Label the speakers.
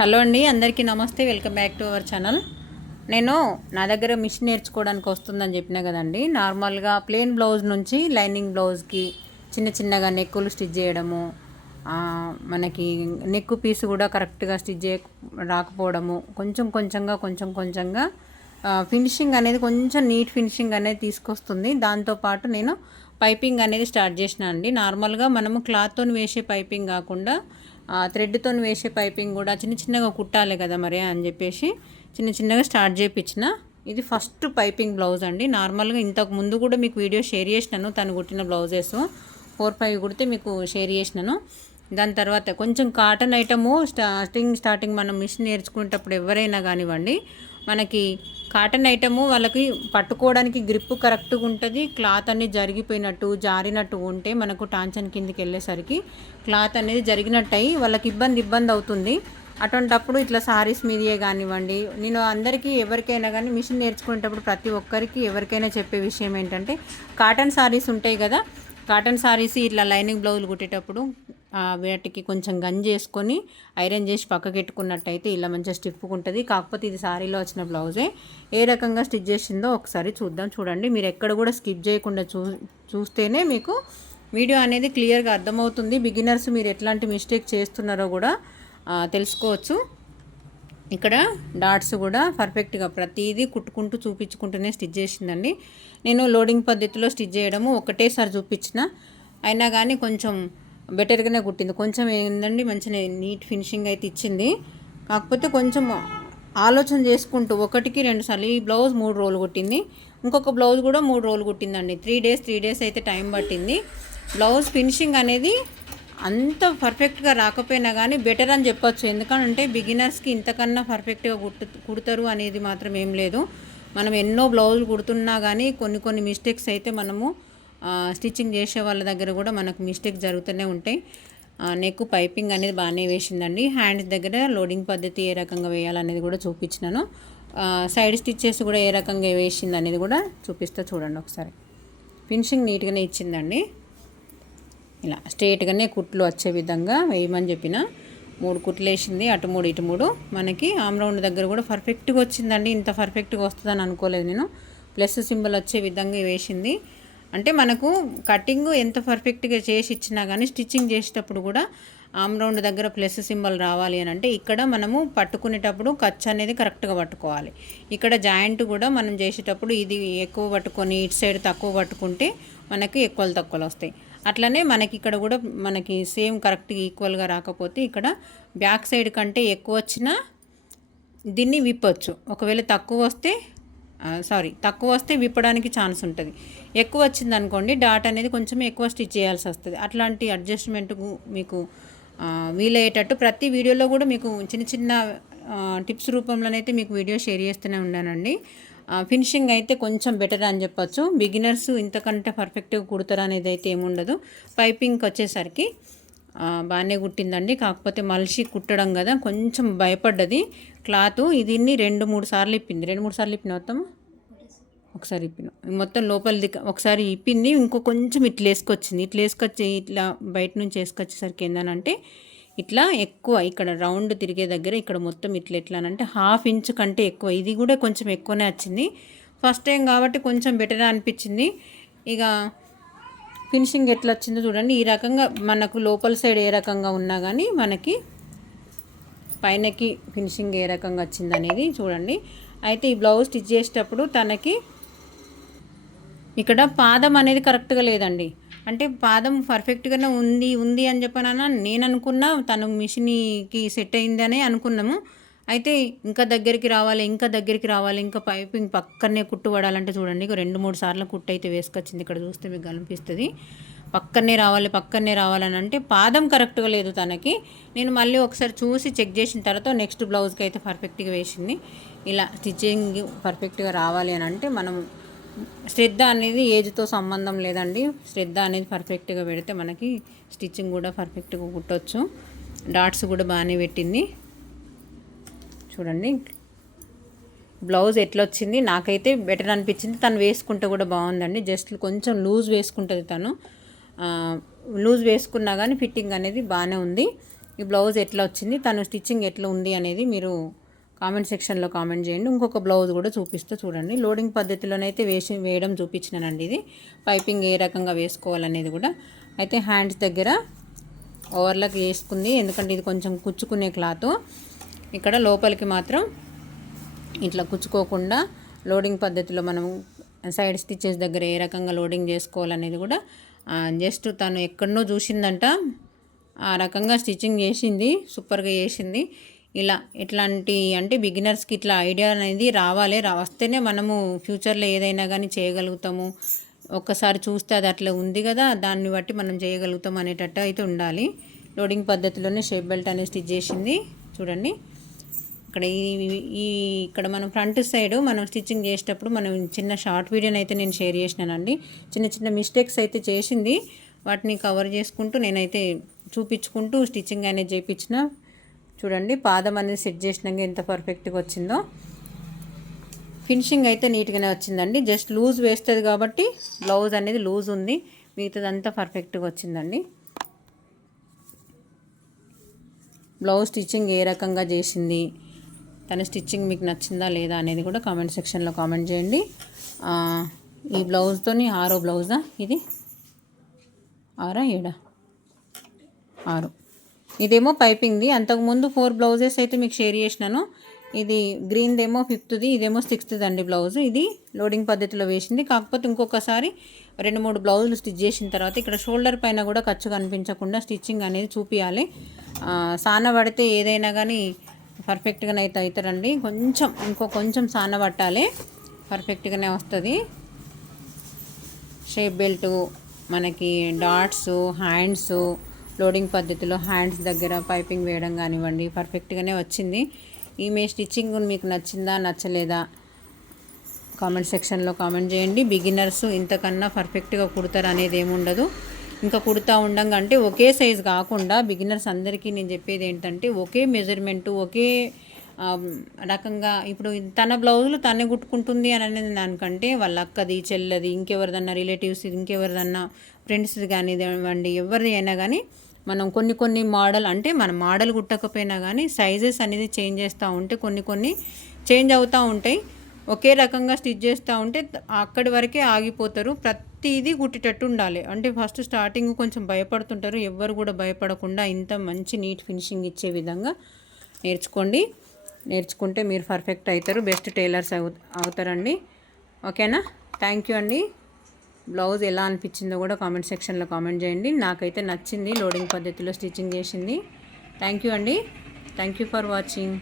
Speaker 1: Hello అండి అందరికీ నమస్తే welcome back to our channel. నేను నా దగ్గర మిషన్ నేర్చుకోవడానికి వస్తుందని చెప్పిన కదండి. నార్మల్గా ప్లెయిన్ బ్లౌజ్ నుంచి లైనింగ్ బ్లౌజ్కి చిన్న చిన్నగా నెక్కులు స్టిచ్ చేయడము మనకి నెక్కు పీస్ కూడా కరెక్ట్గా స్టిచ్ చేయ రాకపోవడము కొంచెం కొంచెంగా కొంచెం కొంచెంగా ఫినిషింగ్ అనేది కొంచెం నీట్ ఫినిషింగ్ అనేది తీసుకొస్తుంది. దాంతోపాటు నేను పైపింగ్ అనేది స్టార్ట్ చేసిన అండి. నార్మల్గా మనము క్లాత్తో వేసే పైపింగ్ కాకుండా థ్రెడ్తో వేసే పైపింగ్ కూడా చిన్న చిన్నగా కుట్టాలి కదా మరి అని చెప్పేసి చిన్న చిన్నగా స్టార్ట్ చేయించిన ఇది ఫస్ట్ పైపింగ్ బ్లౌజ్ అండి. నార్మల్గా ఇంతకు ముందు కూడా మీకు వీడియో షేర్ చేసినాను. తను కుట్టిన బ్లౌజెస్ ఫోర్ ఫైవ్ కుడితే మీకు షేర్ చేసినాను. దాని తర్వాత కొంచెం కాటన్ ఐటము స్టార్టింగ్ స్టార్టింగ్ మనం మిషన్ నేర్చుకునేటప్పుడు ఎవరైనా కానివ్వండి మనకి కాటన్ ఐటము వాళ్ళకి పట్టుకోవడానికి గ్రిప్ కరెక్ట్గా ఉంటుంది. క్లాత్ అనేది జరిగిపోయినట్టు జారినట్టు ఉంటే మనకు టాంచన్ కిందికి వెళ్ళేసరికి క్లాత్ అనేది జరిగినట్టు అయ్యి వాళ్ళకి ఇబ్బంది ఇబ్బంది అవుతుంది. అటువంటప్పుడు ఇట్లా సారీస్ మీదే కానివ్వండి నేను అందరికీ ఎవరికైనా కానీ మిషన్ నేర్చుకునేటప్పుడు ప్రతి ఒక్కరికి ఎవరికైనా చెప్పే విషయం ఏంటంటే కాటన్ సారీస్ ఉంటాయి కదా కాటన్ సారీస్ ఇట్లా లైనింగ్ బ్లౌజులు కుట్టేటప్పుడు వాటికి కొంచెం గంజి వేసుకొని ఐరన్ చేసి పక్కకెట్టుకున్నట్టయితే ఇలా మంచిగా స్టిఫ్గా ఉంటుంది కాకపోతే ఇది సారీలో వచ్చిన బ్లౌజే. ఏ రకంగా స్టిచ్ చేసిందో ఒకసారి చూద్దాం. చూడండి మీరు ఎక్కడ కూడా స్కిప్ చేయకుండా చూ చూస్తేనే మీకు వీడియో అనేది క్లియర్గా అర్థమవుతుంది. బిగినర్స్ మీరు ఎట్లాంటి మిస్టేక్ చేస్తున్నారో కూడా తెలుసుకోవచ్చు. ఇక్కడ డాట్స్ కూడా పర్ఫెక్ట్గా ప్రతిదీ కుట్టుకుంటూ చూపించుకుంటూనే స్టిచ్ చేసిందండి. నేను లోడింగ్ పద్ధతిలో స్టిచ్ చేయడము ఒకటేసారి చూపించిన. అయినా కానీ కొంచెం బెటర్గానే కుట్టింది. కొంచెం ఏంటండి మంచిగా నీట్ ఫినిషింగ్ అయితే ఇచ్చింది. కాకపోతే కొంచెం ఆలోచన చేసుకుంటూ ఒకటికి రెండు సార్లు ఈ బ్లౌజ్ మూడు రోజులు కుట్టింది. ఇంకొక బ్లౌజ్ కూడా మూడు రోజులు కుట్టిందండి. త్రీ డేస్ త్రీ డేస్ అయితే టైం పట్టింది. బ్లౌజ్ ఫినిషింగ్ అనేది అంత పర్ఫెక్ట్గా రాకపోయినా కానీ బెటర్ అని చెప్పొచ్చు. ఎందుకంటే బిగినర్స్కి ఇంతకన్నా పర్ఫెక్ట్గా కుట్టు కుడతారు అనేది మాత్రం ఏం లేదు. మనం ఎన్నో బ్లౌజులు కుడుతున్నా కానీ కొన్ని కొన్ని మిస్టేక్స్ అయితే మనము స్టిచ్చింగ్ చేసే వాళ్ళ దగ్గర కూడా మనకు మిస్టేక్ జరుగుతూనే ఉంటాయి. నెక్ పైపింగ్ అనేది బాగానే వేసిందండి. హ్యాండ్స్ దగ్గర లోడింగ్ పద్ధతి ఏ రకంగా వేయాలనేది కూడా చూపించినాను. సైడ్ స్టిచ్చెస్ కూడా ఏ రకంగా వేసింది అనేది కూడా చూపిస్తా చూడండి ఒకసారి. ఫినిషింగ్ నీట్గానే ఇచ్చిందండి. ఇలా స్ట్రేట్గానే కుట్లు వచ్చే విధంగా వేయమని చెప్పిన. మూడు కుట్లు వేసింది అటు మూడు ఇటు మూడు. మనకి ఆమ్ రౌండ్ దగ్గర కూడా పర్ఫెక్ట్గా వచ్చిందండి. ఇంత పర్ఫెక్ట్గా వస్తుందని అనుకోలేదు నేను. ప్లస్ సింబల్ వచ్చే విధంగా వేసింది. అంటే మనకు కటింగ్ ఎంత పర్ఫెక్ట్గా చేసి ఇచ్చినా కానీ స్టిచ్చింగ్ చేసేటప్పుడు కూడా ఆమ్ రౌండ్ దగ్గర ప్లస్ సింబల్ రావాలి అని అంటే ఇక్కడ మనము పట్టుకునేటప్పుడు ఖర్చు అనేది కరెక్ట్గా పట్టుకోవాలి. ఇక్కడ జాయింట్ కూడా మనం చేసేటప్పుడు ఇది ఎక్కువ పట్టుకొని ఇటు సైడ్ తక్కువ పట్టుకుంటే మనకి ఎక్కువలు తక్కువలు వస్తాయి. అట్లనే మనకి ఇక్కడ కూడా మనకి సేమ్ కరెక్ట్గా ఈక్వల్గా రాకపోతే ఇక్కడ బ్యాక్ సైడ్ కంటే ఎక్కువ వచ్చినా దీన్ని విప్పొచ్చు. ఒకవేళ తక్కువ వస్తే సారీ తక్కువ వస్తే విప్పడానికి ఛాన్స్ ఉంటుంది. ఎక్కువ వచ్చింది అనుకోండి డాట్ అనేది కొంచెం ఎక్కువ స్టిచ్ చేయాల్సి వస్తుంది. అట్లాంటి అడ్జస్ట్మెంట్ మీకు వీలయ్యేటట్టు ప్రతి వీడియోలో కూడా మీకు చిన్న చిన్న టిప్స్ రూపంలోనైతే మీకు వీడియో షేర్ చేస్తూనే ఉన్నానండి. ఫినిషింగ్ అయితే కొంచెం బెటర్ అని చెప్పొచ్చు. బిగినర్స్ ఇంతకంటే పర్ఫెక్ట్గా కుడతారు అనేది అయితే ఏముండదు పైపింగ్కి వచ్చేసరికి బాగానే కుట్టిందండి. కాకపోతే మలిసి కుట్టడం కదా కొంచెం భయపడ్డది. క్లాత్ దీన్ని రెండు మూడు సార్లు ఇప్పింది. రెండు మూడు సార్లు ఇప్పిన మొత్తం ఒకసారి ఇప్పిన మొత్తం లోపలిది ఒకసారి ఇప్పింది. ఇంకో కొంచెం ఇట్లా వేసుకొచ్చింది. ఇట్లా వేసుకొచ్చి ఇట్లా బయట నుంచి వేసుకొచ్చేసరికి ఏందనంటే ఇట్లా ఎక్కువ ఇక్కడ రౌండ్ తిరిగే దగ్గర ఇక్కడ మొత్తం ఇట్లా ఎట్లా అంటే హాఫ్ ఇంచ్ కంటే ఎక్కువ. ఇది కూడా కొంచెం ఎక్కువనే వచ్చింది. ఫస్ట్ టైం కాబట్టి కొంచెం బెటర్ అనిపించింది. ఇక ఫినిషింగ్ ఎట్లా వచ్చిందో చూడండి. ఈ రకంగా మనకు లోపల సైడ్ ఏ రకంగా ఉన్నా కానీ మనకి పైనకి ఫినిషింగ్ ఏ రకంగా వచ్చింది అనేది చూడండి. అయితే ఈ బ్లౌజ్ స్టిచ్ చేసేటప్పుడు తనకి ఇక్కడ పాదం అనేది కరెక్ట్గా లేదండి. అంటే పాదం పర్ఫెక్ట్గానే ఉంది ఉంది అని చెప్పనన్నా నేను అనుకున్నా తను మిషన్కి సెట్ అయిందనే అనుకున్నాము. అయితే ఇంకా దగ్గరికి రావాలి ఇంకా దగ్గరికి రావాలి ఇంకా పైపింగ్ పక్కనే కుట్టు పడాలంటే చూడండి ఇక రెండు మూడు సార్లు కుట్టు అయితే వేసుకొచ్చింది ఇక్కడ చూస్తే మీకు కనిపిస్తుంది పక్కనే రావాలి పక్కనే రావాలని అంటే పాదం కరెక్ట్గా లేదు తనకి. నేను మళ్ళీ ఒకసారి చూసి చెక్ చేసిన తర్వాత నెక్స్ట్ బ్లౌజ్కి అయితే పర్ఫెక్ట్గా వేసింది. ఇలా స్టిచ్చింగ్ పర్ఫెక్ట్గా రావాలి అని అంటే మనం శ్రద్ధ అనేది ఏజ్తో సంబంధం లేదండి. శ్రద్ధ అనేది పర్ఫెక్ట్గా పెడితే మనకి స్టిచ్చింగ్ కూడా పర్ఫెక్ట్గా కుట్టవచ్చు డాట్స్ కూడా బాగానే పెట్టింది. చూడండి. బ్లౌజ్ ఎట్లా వచ్చింది? నాకైతే బెటర్ అనిపించింది. తను వేసుకుంటే కూడా బాగుందండి. జస్ట్ కొంచెం లూజ్ వేసుకుంటుంది తను. లూజ్ వేసుకున్నా కానీ ఫిట్టింగ్ అనేది బాగానే ఉంది. ఈ బ్లౌజ్ ఎట్లా వచ్చింది తను స్టిచ్చింగ్ ఎట్లా ఉంది అనేది మీరు కామెంట్ సెక్షన్లో కామెంట్ చేయండి. ఇంకొక బ్లౌజ్ కూడా చూపిస్తూ చూడండి. లోడింగ్ పద్ధతిలోనైతే వేసి వేయడం చూపించినానండి ఇది. పైపింగ్ ఏ రకంగా వేసుకోవాలనేది కూడా. అయితే హ్యాండ్స్ దగ్గర ఓవర్లాక్ వేసుకుంది. ఎందుకంటే ఇది కొంచెం కుచ్చుకునే క్లాత్. ఇక్కడ లోపలికి మాత్రం ఇట్లా కుచ్చుకోకుండా లోడింగ్ పద్ధతిలో మనం సైడ్ స్టిచ్చెస్ దగ్గర ఏ రకంగా లోడింగ్ చేసుకోవాలనేది కూడా జస్ట్ తను ఎక్కడనో చూసిందంట. ఆ రకంగా స్టిచ్చింగ్ చేసింది సూపర్గా చేసింది. ఇలా ఇట్లాంటి అంటే బిగినర్స్కి ఇట్లా ఐడియా అనేది రావాలి. రా వస్తేనే మనము ఫ్యూచర్లో ఏదైనా కానీ చేయగలుగుతాము. ఒక్కసారి చూస్తే అది అట్లా ఉంది కదా దాన్ని బట్టి మనం చేయగలుగుతాం అనేటట్టు అయితే ఉండాలి. లోడింగ్ పద్ధతిలోనే షేప్ బెల్ట్ అనేది స్టిచ్ చేసింది. చూడండి. ఇక్కడ ఈ ఈ ఇక్కడ మనం ఫ్రంట్ సైడ్ మనం స్టిచ్చింగ్ చేసేటప్పుడు మనం చిన్న షార్ట్ వీడియోని అయితే నేను షేర్ చేసినానండి. చిన్న చిన్న మిస్టేక్స్ అయితే చేసింది. వాటిని కవర్ చేసుకుంటూ నేనైతే చూపించుకుంటూ స్టిచ్చింగ్ అనేది చేయించిన చూడండి పాదం అనేది సెట్ చేసినాక ఎంత పర్ఫెక్ట్గా వచ్చిందో. ఫినిషింగ్ అయితే నీట్గానే వచ్చిందండి. జస్ట్ లూజ్ వేస్తుంది కాబట్టి బ్లౌజ్ అనేది లూజ్ ఉంది. మిగతాదంతా పర్ఫెక్ట్గా వచ్చిందండి. బ్లౌజ్ స్టిచ్చింగ్ ఏ రకంగా చేసింది? తన స్టిచ్చింగ్ మీకు నచ్చిందా లేదా అనేది కూడా కామెంట్ సెక్షన్లో కామెంట్ చేయండి. ఈ బ్లౌజ్తోని ఆరో బ్లౌజా ఇది? ఆరా ఏడా? ఆరు. ఇదేమో పైపింగ్ది. అంతకుముందు ఫోర్ బ్లౌజెస్ అయితే మీకు షేర్ చేసినాను. ఇది గ్రీన్దేమో ఫిఫ్త్ది ఇదేమో సిక్స్త్ది అండి బ్లౌజ్. ఇది లోడింగ్ పద్ధతిలో వేసింది. కాకపోతే ఇంకొకసారి రెండు మూడు బ్లౌజులు స్టిచ్ చేసిన తర్వాత ఇక్కడ షోల్డర్ పైన కూడా ఖర్చు కనిపించకుండా స్టిచ్చింగ్ అనేది చూపించాలి సాన పడితే ఏదైనా కానీ పర్ఫెక్ట్గానే అయితే అవుతారండి కొంచెం ఇంకో కొంచెం సాన పట్టాలి. పర్ఫెక్ట్గానే వస్తుంది. షేప్ బెల్ట్ మనకి డాట్స్ హ్యాండ్స్ లోడింగ్ పద్ధతిలో హ్యాండ్స్ దగ్గర పైపింగ్ వేయడం కానివ్వండి పర్ఫెక్ట్గానే వచ్చింది. ఈమె స్టిచ్చింగ్ మీకు నచ్చిందా నచ్చలేదా? కామెంట్ సెక్షన్లో కామెంట్ చేయండి. బిగినర్స్ ఇంతకన్నా పర్ఫెక్ట్గా కుడతారు అనేది ఏముండదు. ఇంకా కుడతా ఉండంగా అంటే ఒకే సైజ్ కాకుండా బిగినర్స్ అందరికీ నేను చెప్పేది ఏంటంటే ఒకే మెజర్మెంటు ఒకే రకంగా ఇప్పుడు తన బ్లౌజులు తనే కుట్టుకుంటుంది అని అనేది దానికంటే వాళ్ళ అక్కది చెల్లది ఇంకెవరిదన్నా రిలేటివ్స్ ఇంకెవరిదన్నా ఫ్రెండ్స్ది కానీ ఇవ్వండి ఎవరిది అయినా కానీ మనం కొన్ని కొన్ని మోడల్ అంటే మన మోడల్ కుట్టకపోయినా కానీ సైజెస్ అనేది చేంజ్ చేస్తూ ఉంటే కొన్ని కొన్ని చేంజ్ అవుతూ ఉంటాయి. ఒకే రకంగా స్టిచ్ చేస్తూ ఉంటే అక్కడి వరకే ఆగిపోతారు. ప్రతిదీ కుట్టేటట్టు ఉండాలి. అంటే ఫస్ట్ స్టార్టింగ్ కొంచెం భయపడుతుంటారు. ఎవ్వరు కూడా భయపడకుండా ఇంత మంచి నీట్ ఫినిషింగ్ ఇచ్చే విధంగా నేర్చుకోండి. నేర్చుకుంటే మీరు పర్ఫెక్ట్ అవుతారు బెస్ట్ టైలర్స్ అవు అవుతారండి. ఓకేనా? థ్యాంక్ యూ అండి. బ్లౌజ్ ఎలా అనిపించిందో కూడా కామెంట్ సెక్షన్లో కామెంట్ చేయండి. నాకైతే నచ్చింది. లోడింగ్ పద్ధతిలో స్టిచ్చింగ్ చేసింది. థ్యాంక్ యూ అండి. Thank you for watching.